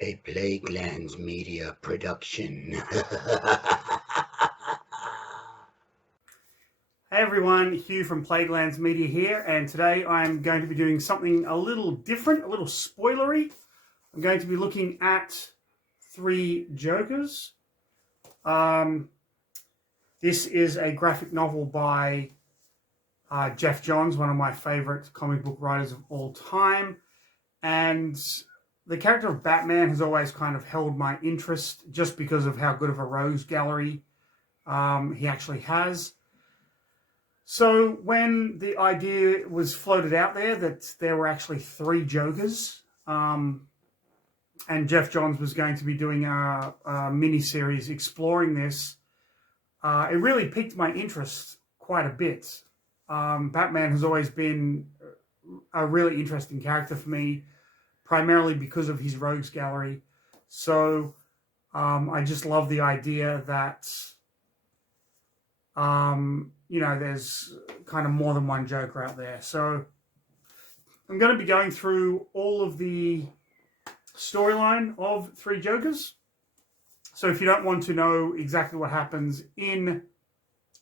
A Plaguelands Media production. Hey everyone, Hugh from Plaguelands Media here, and today I'm going to be doing something a little different, a little spoilery. I'm going to be looking at 3 Jokers. This is a graphic novel by Geoff Johns, one of my favorite comic book writers of all time, and the character of Batman has always kind of held my interest just because of how good of a rogues gallery he actually has. So when the idea was floated out there that there were actually 3 Jokers, and Geoff Johns was going to be doing a mini-series exploring this, it really piqued my interest quite a bit. Batman has always been a really interesting character for me, primarily because of his rogues gallery. So I just love the idea that there's kind of more than one Joker out there. So I'm going to be going through all of the storyline of 3 Jokers. So if you don't want to know exactly what happens in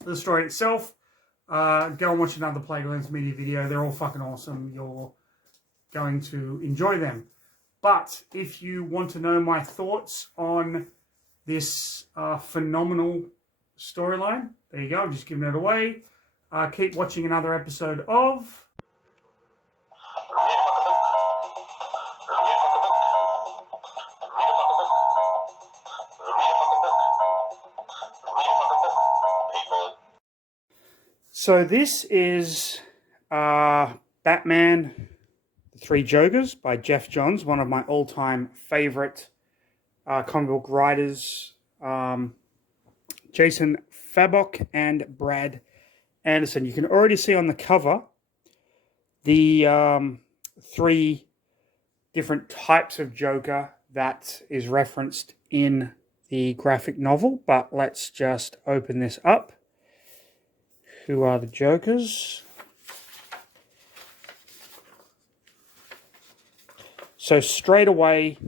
the story itself, go and watch another Plaguelands Media video. They're all fucking awesome. You're going to enjoy them. But if you want to know my thoughts on this phenomenal storyline, there you go. I'm just giving it away. Keep watching another episode of... So this is Batman, The 3 Jokers by Geoff Johns, one of my all-time favorite comic book writers. Jason Fabok and Brad Anderson. You can already see on the cover the 3 different types of Joker that is referenced in the graphic novel. But let's just open this up. Who are the Jokers? So straight away,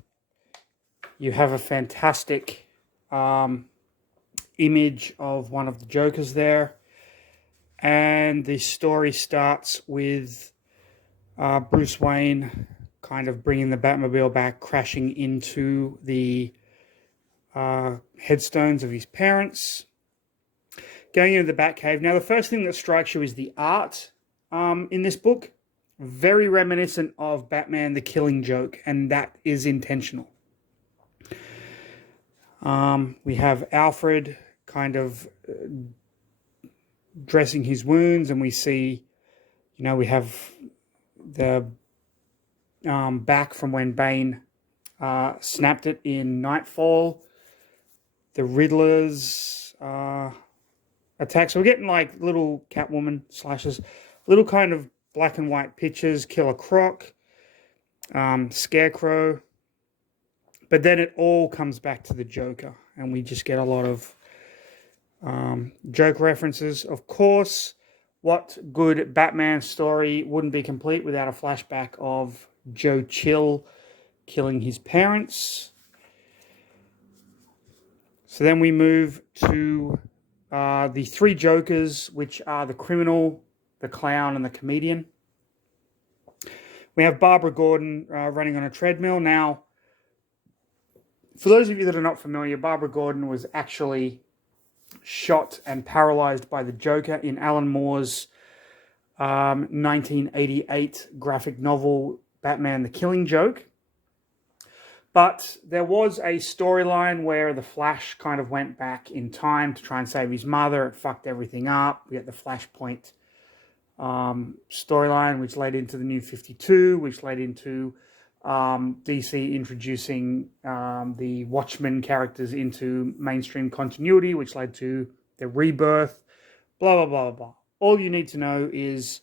you have a fantastic image of one of the Jokers there. And the story starts with Bruce Wayne kind of bringing the Batmobile back, crashing into the headstones of his parents, going into the Batcave. Now, the first thing that strikes you is the art in this book. Very reminiscent of Batman the Killing Joke, and that is intentional. We have Alfred kind of dressing his wounds, and we see, we have the back from when Bane snapped it in Nightfall. The Riddler's attack. So we're getting like little Catwoman slashes, little kind of black and white pictures, Killer Croc, Scarecrow. But then it all comes back to the Joker, and we just get a lot of Joker references. Of course, what good Batman story wouldn't be complete without a flashback of Joe Chill killing his parents? So then we move to the 3 Jokers, which are the criminal, the clown, and the comedian. We have Barbara Gordon running on a treadmill. Now, for those of you that are not familiar, Barbara Gordon was actually shot and paralyzed by the Joker in Alan Moore's 1988 graphic novel, Batman the Killing Joke. But there was a storyline where the Flash kind of went back in time to try and save his mother. It fucked everything up. We get the Flashpoint storyline, which led into the New 52, which led into DC introducing the Watchmen characters into mainstream continuity, which led to the Rebirth, blah, blah, blah, blah. All you need to know is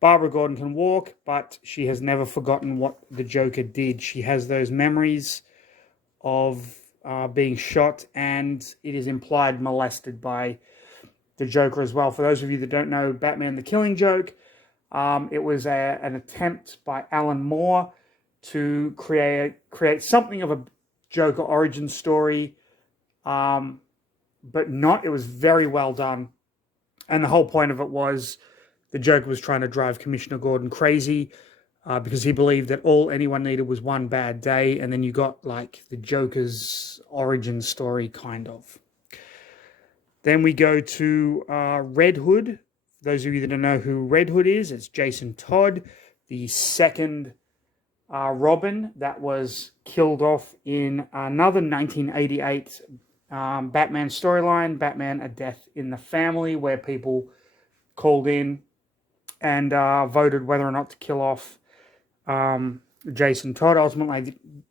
Barbara Gordon can walk, but she has never forgotten what the Joker did. She has those memories of being shot, and it is implied molested by the Joker as well. For those of you that don't know Batman the Killing Joke, it was an attempt by Alan Moore to create something of Joker origin story, but it was very well done. And the whole point of it was the Joker was trying to drive Commissioner Gordon crazy because he believed that all anyone needed was one bad day, and then you got like the Joker's origin story, kind of. Then we go to Red Hood. Those of you that don't know who Red Hood is, it's Jason Todd, the second Robin that was killed off in another 1988 Batman storyline, Batman: A Death in the Family, where people called in and voted whether or not to kill off Jason Todd.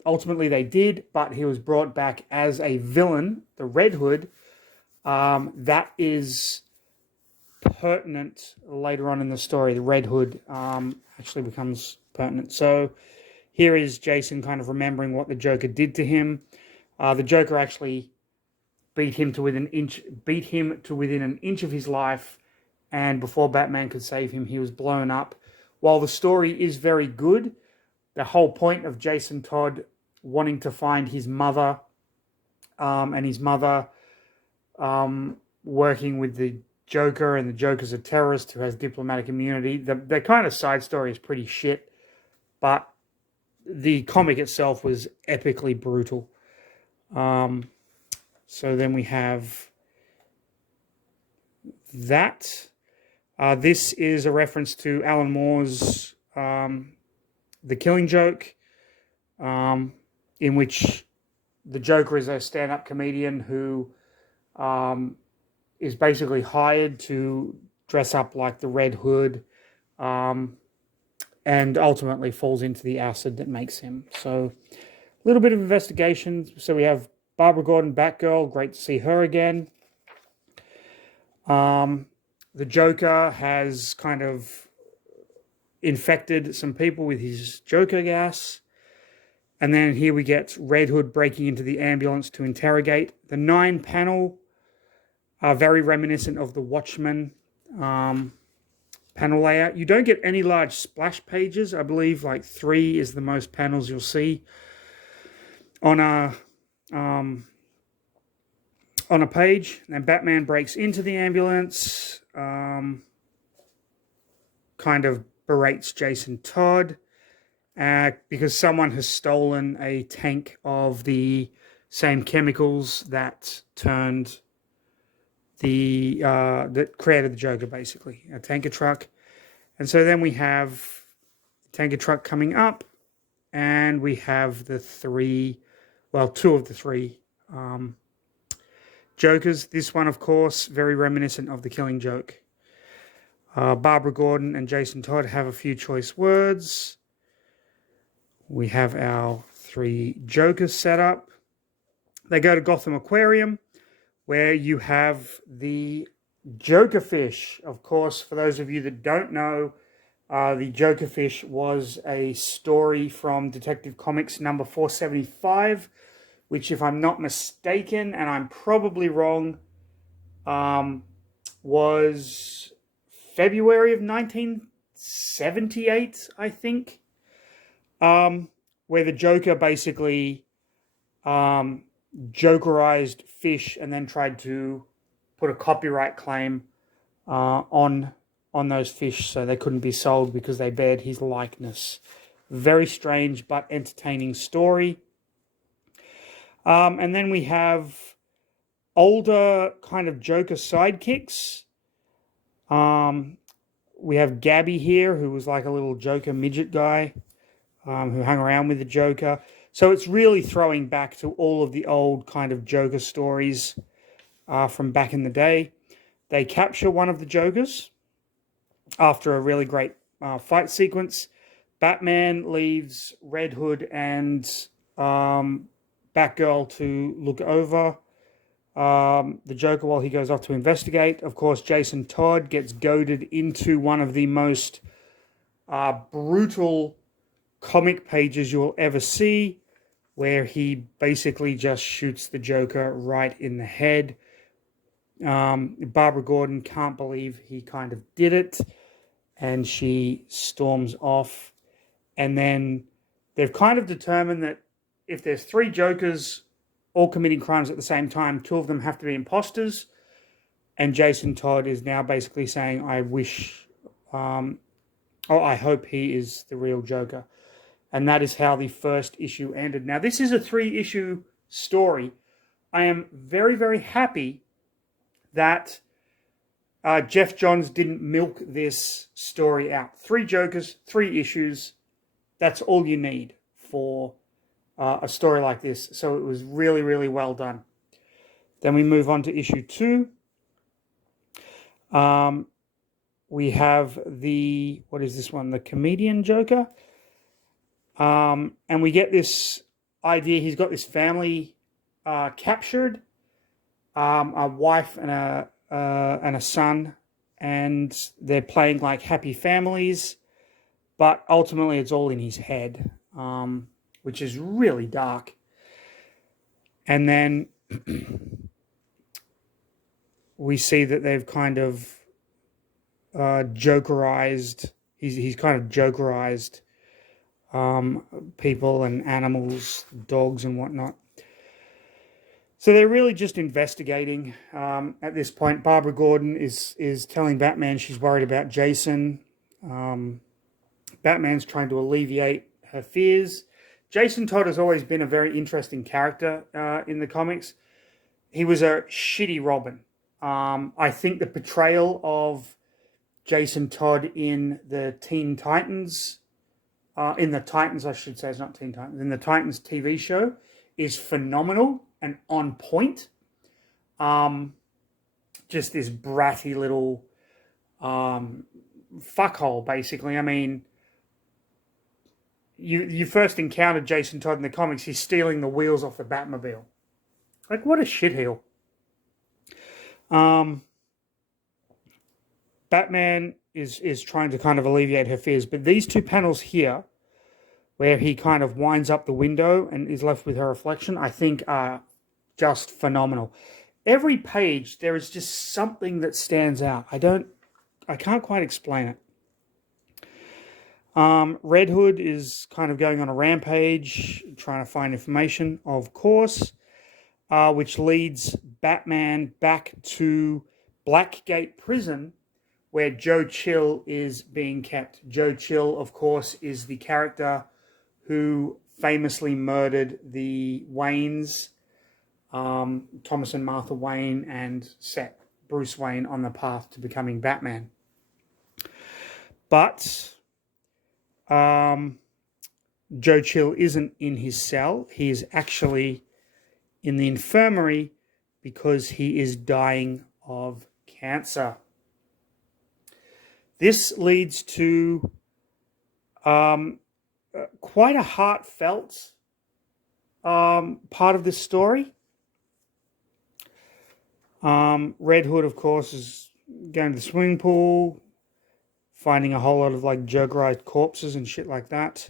Ultimately, they did, but he was brought back as a villain, the Red Hood. That is pertinent later on in the story. The Red Hood actually becomes pertinent. So here is Jason kind of remembering what the Joker did to him. The Joker actually beat him to within an inch of his life, and before Batman could save him, he was blown up. While the story is very good, the whole point of Jason Todd wanting to find his mother, and his mother working with the Joker, and the Joker's a terrorist who has diplomatic immunity. The kind of side story is pretty shit, but the comic itself was epically brutal. So then we have that. This is a reference to Alan Moore's The Killing Joke, in which the Joker is a stand-up comedian who is basically hired to dress up like the Red Hood, and ultimately falls into the acid that makes him. So a little bit of investigation. So we have Barbara Gordon, Batgirl. Great to see her again. The Joker has kind of infected some people with his Joker gas. And then here we get Red Hood breaking into the ambulance to interrogate. The 9-panel are very reminiscent of the Watchmen panel layout. You don't get any large splash pages. I believe like 3 is the most panels you'll see on a page. And Batman breaks into the ambulance, kind of berates Jason Todd because someone has stolen a tank of the same chemicals that turned that created the Joker, basically, a tanker truck. And so then we have the tanker truck coming up, and we have two of the 3 Jokers. This one, of course, very reminiscent of The Killing Joke. Barbara Gordon and Jason Todd have a few choice words. We have our 3 Jokers set up. They go to Gotham Aquarium, where you have the Joker fish. Of course, for those of you that don't know, the Joker fish was a story from Detective Comics number 475, which, if I'm not mistaken, and I'm probably wrong, was February of 1978, I think, where the Joker basically Jokerized fish and then tried to put a copyright claim on those fish, so they couldn't be sold because they bared his likeness. Very strange but entertaining story. And then we have older kind of Joker sidekicks. We have Gabby here, who was like a little Joker midget guy who hung around with the Joker. So it's really throwing back to all of the old kind of Joker stories from back in the day. They capture one of the Jokers after a really great fight sequence. Batman leaves Red Hood and Batgirl to look over the Joker while he goes off to investigate. Of course, Jason Todd gets goaded into one of the most brutal comic pages you'll ever see, where he basically just shoots the Joker right in the head. Barbara Gordon can't believe he kind of did it, and she storms off. And then they've kind of determined that if there's three Jokers all committing crimes at the same time, two of them have to be imposters. And Jason Todd is now basically saying, I hope he is the real Joker. And that is how the first issue ended. Now, this is a 3-issue story. I am very, very happy that Geoff Johns didn't milk this story out. 3 Jokers, 3 issues. That's all you need for a story like this. So it was really, really well done. Then we move on to issue 2. We have what is this one? The Comedian Joker. And we get this idea. He's got this family captured, a wife and a son, and they're playing like happy families, but ultimately it's all in his head, which is really dark. And then we see that they've kind of jokerized. He's kind of jokerized people and animals, dogs and whatnot. So they're really just investigating at this point. Barbara Gordon is telling Batman she's worried about Jason. Batman's trying to alleviate her fears. Jason Todd has always been a very interesting character in the comics. He was a shitty Robin. I think the portrayal of Jason Todd in the Teen Titans, in the Titans, I should say, it's not Teen Titans, in the Titans TV show is phenomenal and on point. Just this bratty little fuckhole, basically. I mean, you first encountered Jason Todd in the comics, he's stealing the wheels off the Batmobile. Like, what a shitheel. Batman is trying to kind of alleviate her fears, but these 2 panels here, where he kind of winds up the window and is left with her reflection, I think are just phenomenal. Every page, there is just something that stands out. I can't quite explain it. Red Hood is kind of going on a rampage, trying to find information, of course, which leads Batman back to Blackgate Prison, where Joe Chill is being kept. Joe Chill, of course, is the character who famously murdered the Waynes, Thomas and Martha Wayne, and set Bruce Wayne on the path to becoming Batman. But Joe Chill isn't in his cell. He is actually in the infirmary because he is dying of cancer. This leads to quite a heartfelt part of this story. Red Hood, of course, is going to the swimming pool, finding a whole lot of like jokerized corpses and shit like that.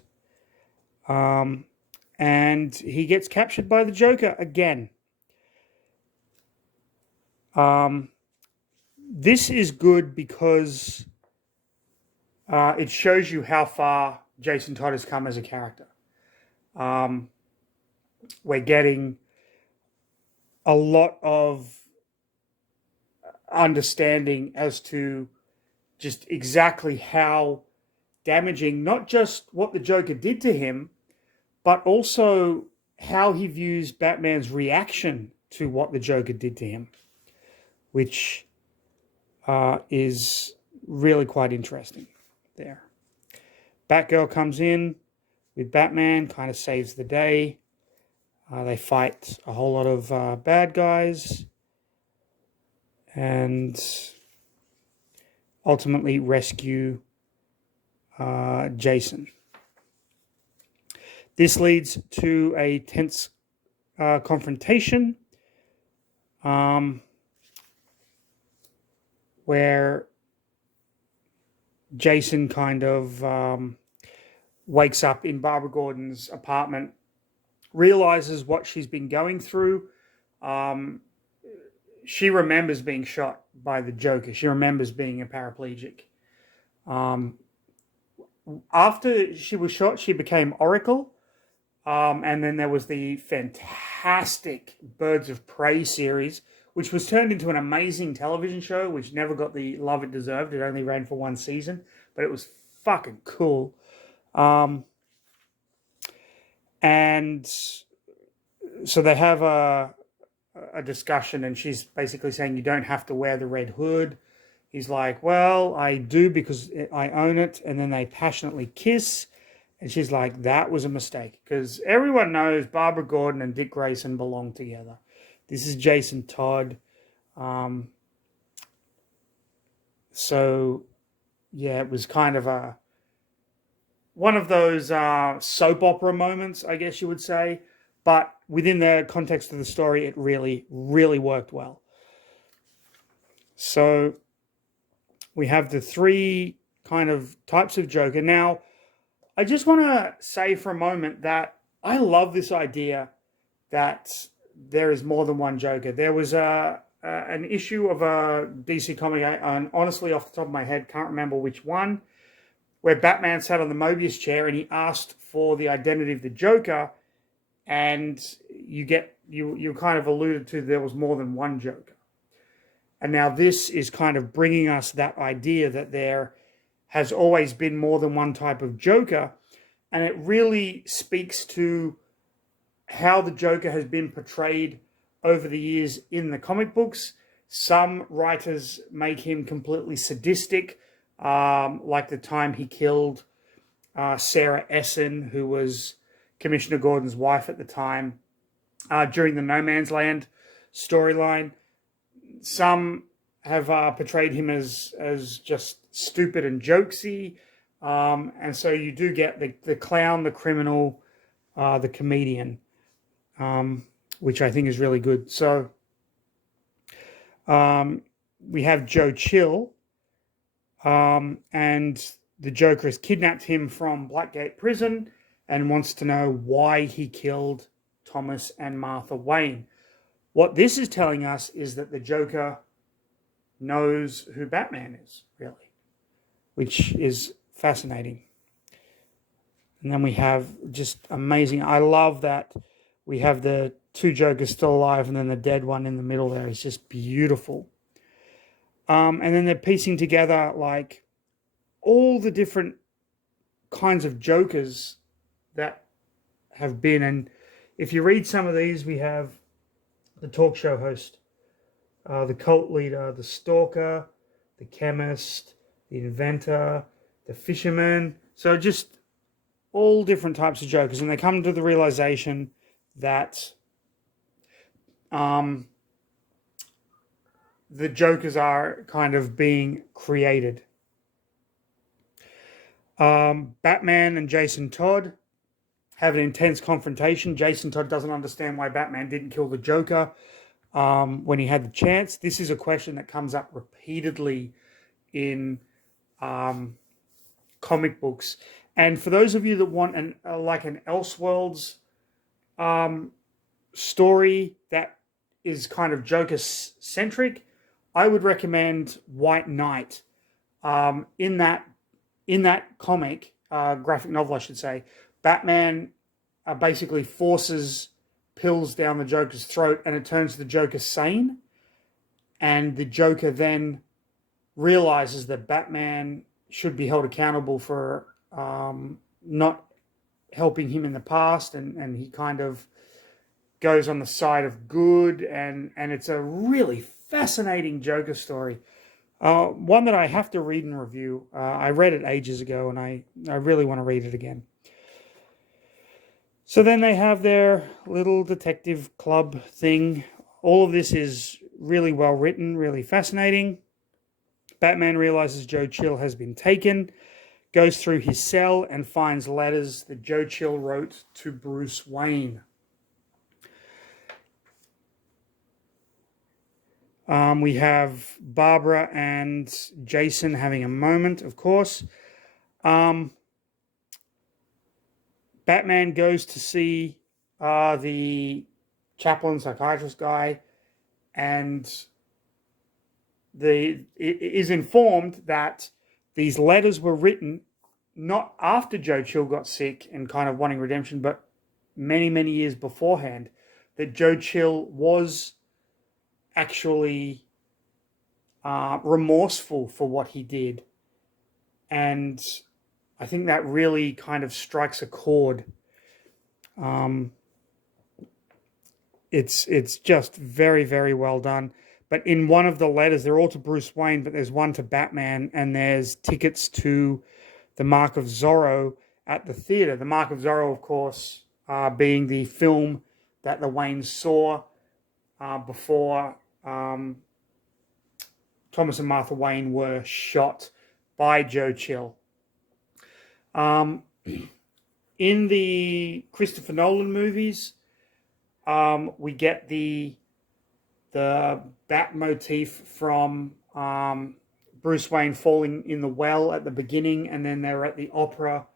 And he gets captured by the Joker again. This is good because it shows you how far Jason Todd has come as a character. We're getting a lot of understanding as to just exactly how damaging, not just what the Joker did to him, but also how he views Batman's reaction to what the Joker did to him, which is really quite interesting there. Batgirl comes in with Batman, kind of saves the day. They fight a whole lot of bad guys and ultimately rescue Jason. This leads to a tense confrontation where Jason kind of wakes up in Barbara Gordon's apartment, realizes what she's been going through. She remembers being shot by the Joker. She remembers being a paraplegic. After she was shot, she became Oracle. And then there was the fantastic Birds of Prey series, which was turned into an amazing television show, which never got the love it deserved. It only ran for one season, but it was fucking cool. And so they have a discussion, and she's basically saying you don't have to wear the red hood. He's like, well, I do because I own it. And then they passionately kiss. And she's like, that was a mistake. Because everyone knows Barbara Gordon and Dick Grayson belong together. This is Jason Todd. So, yeah, it was kind of one of those soap opera moments, I guess you would say. But within the context of the story, it really, really worked well. So we have the three kind of types of Joker. Now, I just want to say for a moment that I love this idea that there is more than one Joker. There was an issue of a DC comic, and honestly, off the top of my head, can't remember which one, where Batman sat on the Mobius chair and he asked for the identity of the Joker, and you kind of alluded to there was more than one Joker. And now this is kind of bringing us that idea that there has always been more than one type of Joker. And it really speaks to how the Joker has been portrayed over the years in the comic books. Some writers make him completely sadistic, like the time he killed Sarah Essen, who was Commissioner Gordon's wife at the time, during the No Man's Land storyline. Some have portrayed him as just stupid and jokesy. And so you do get the clown, the criminal, the comedian, which I think is really good. So we have Joe Chill, and the Joker has kidnapped him from Blackgate Prison and wants to know why he killed Thomas and Martha Wayne. What this is telling us is that the Joker knows who Batman is, really, which is fascinating. And then we have just amazing. I love that we have the two Jokers still alive and then the dead one in the middle there. It's just beautiful. And then they're piecing together like all the different kinds of Jokers that have been. And if you read some of these, we have the talk show host, the cult leader, the stalker, the chemist, the inventor, the fisherman. So just all different types of Jokers. And they come to the realization that the Jokers are kind of being created. Batman and Jason Todd have an intense confrontation. Jason Todd doesn't understand why Batman didn't kill the Joker when he had the chance. This is a question that comes up repeatedly in comic books. And for those of you that want an Elseworlds story that is kind of Joker-centric, I would recommend White Knight. In that comic, graphic novel, I should say, Batman basically forces pills down the Joker's throat and it turns the Joker sane. And the Joker then realizes that Batman should be held accountable for not helping him in the past. And he kind of goes on the side of good. And it's a really fascinating Joker story. One that I have to read and review. I read it ages ago and I really want to read it again. So then they have their little detective club thing. All of this is really well written, really fascinating. Batman realizes Joe Chill has been taken, goes through his cell and finds letters that Joe Chill wrote to Bruce Wayne. We have Barbara and Jason having a moment, of course. Batman goes to see the chaplain psychiatrist guy and is informed that these letters were written not after Joe Chill got sick and kind of wanting redemption, but many, many years beforehand that Joe Chill was actually remorseful for what he did. And I think that really kind of strikes a chord. It's just very, very well done. But in one of the letters, they're all to Bruce Wayne, but there's one to Batman, and there's tickets to the Mark of Zorro at the theater. The Mark of Zorro, of course, being the film that the Waynes saw before Thomas and Martha Wayne were shot by Joe Chill. In the Christopher Nolan movies, we get the bat motif from Bruce Wayne falling in the well at the beginning, and then they were at the opera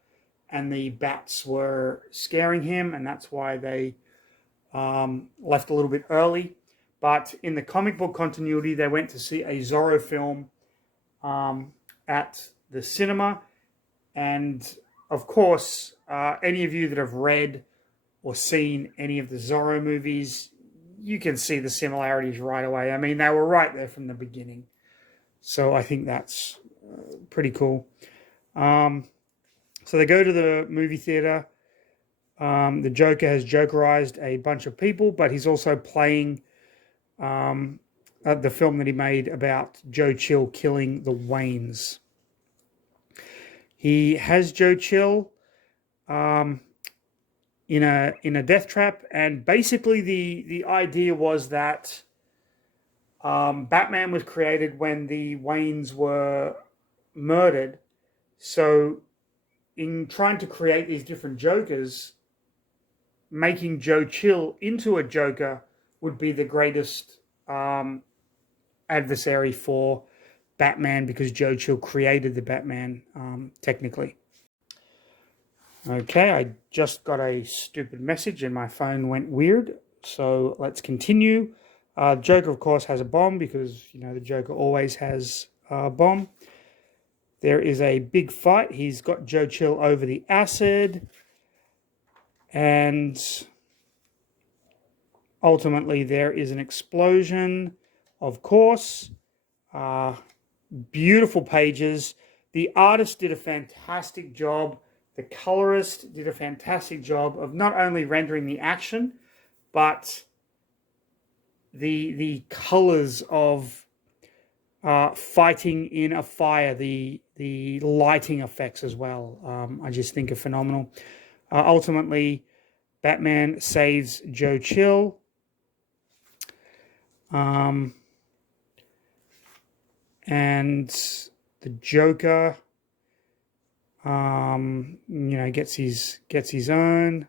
and the bats were scaring him, and that's why they left a little bit early. But in the comic book continuity, they went to see a Zorro film at the cinema. And of course, any of you that have read or seen any of the Zorro movies, you can see the similarities right away. I mean, they were right there from the beginning. So I think that's pretty cool. So they go to the movie theater. The Joker has Jokerized a bunch of people, but he's also playing the film that he made about Joe Chill killing the Waynes. He has Joe Chill in a death trap, and basically the idea was that Batman was created when the Waynes were murdered. So in trying to create these different Jokers, making Joe Chill into a Joker would be the greatest adversary for Batman, because Joe Chill created the Batman, technically. Okay, I just got a stupid message and my phone went weird. So let's continue. Joker, of course, has a bomb because, the Joker always has a bomb. There is a big fight. He's got Joe Chill over the acid. And ultimately there is an explosion, of course. Beautiful pages. The artist did a fantastic job. The colorist did a fantastic job of not only rendering the action, but the colors of fighting in a fire, the lighting effects as well. I just think are phenomenal. Ultimately, Batman saves Joe Chill. And the Joker, gets his own.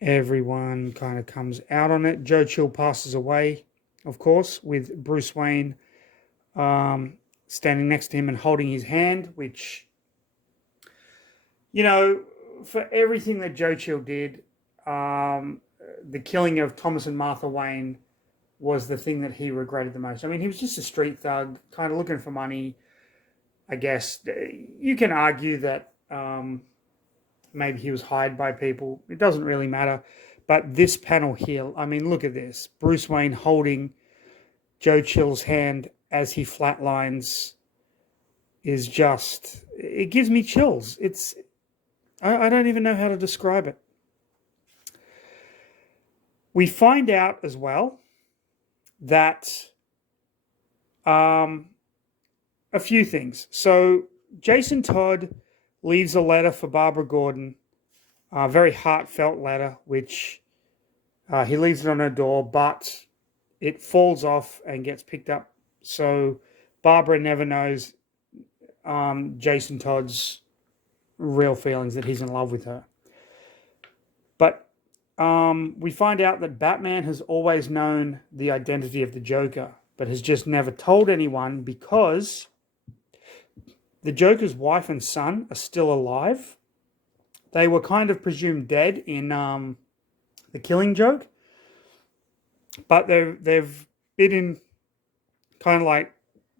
Everyone kind of comes out on it. Joe Chill passes away, of course, with Bruce Wayne standing next to him and holding his hand, which, for everything that Joe Chill did, the killing of Thomas and Martha Wayne was the thing that he regretted the most. I mean, he was just a street thug, kind of looking for money, I guess. You can argue that maybe he was hired by people. It doesn't really matter. But this panel here, I mean, look at this. Bruce Wayne holding Joe Chill's hand as he flatlines is just, it gives me chills. I don't even know how to describe it. We find out as well that a few things. So Jason Todd leaves a letter for Barbara Gordon, a very heartfelt letter, which he leaves it on her door, but it falls off and gets picked up. So Barbara never knows Jason Todd's real feelings, that he's in love with her. But we find out that Batman has always known the identity of the Joker, but has just never told anyone because the Joker's wife and son are still alive. They were kind of presumed dead in The Killing Joke, but they've been in kind of like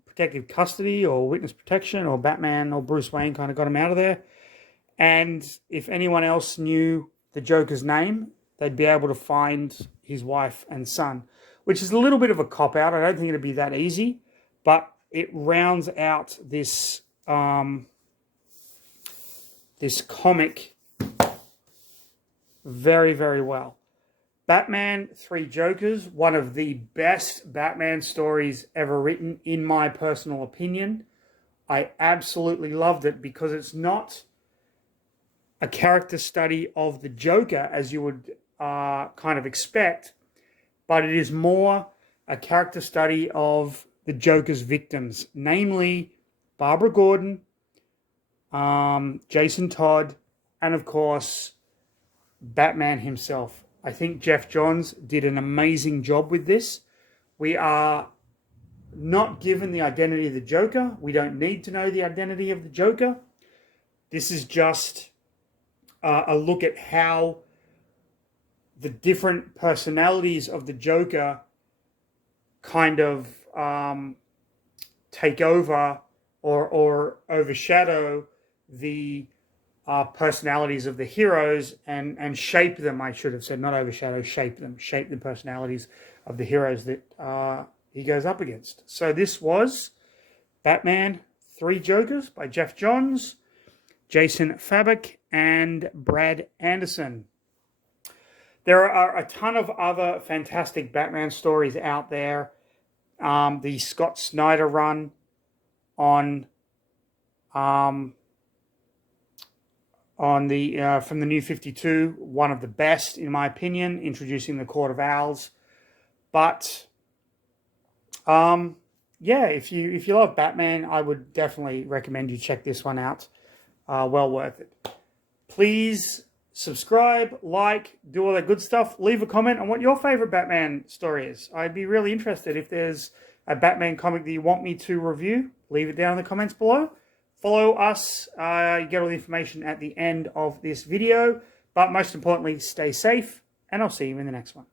protective custody or witness protection, or Batman or Bruce Wayne kind of got them out of there. And if anyone else knew the Joker's name, they'd be able to find his wife and son, which is a little bit of a cop-out. I don't think it'd be that easy, but it rounds out this this comic very, very well. Batman, Three Jokers, one of the best Batman stories ever written, in my personal opinion. I absolutely loved it because it's not a character study of the Joker, as you would kind of expect, but it is more a character study of the Joker's victims, namely Barbara Gordon, Jason Todd, and of course, Batman himself. I think Geoff Johns did an amazing job with this. We are not given the identity of the Joker. We don't need to know the identity of the Joker. This is just a look at how the different personalities of the Joker kind of take over or overshadow the personalities of the heroes and shape them. I should have said not overshadow, shape them. Shape the personalities of the heroes that he goes up against. So this was Batman, Three Jokers by Geoff Johns, Jason Fabok, and Brad Anderson. There are a ton of other fantastic Batman stories out there. The Scott Snyder run on the from the New 52, one of the best in my opinion, introducing the Court of Owls. But yeah, if you love Batman, I would definitely recommend you check this one out. Well worth it. Please subscribe, like, do all that good stuff. Leave a comment on what your favorite Batman story is. I'd be really interested. If there's a Batman comic that you want me to review, leave it down in the comments below. Follow us. You get all the information at the end of this video. But most importantly, stay safe, and I'll see you in the next one.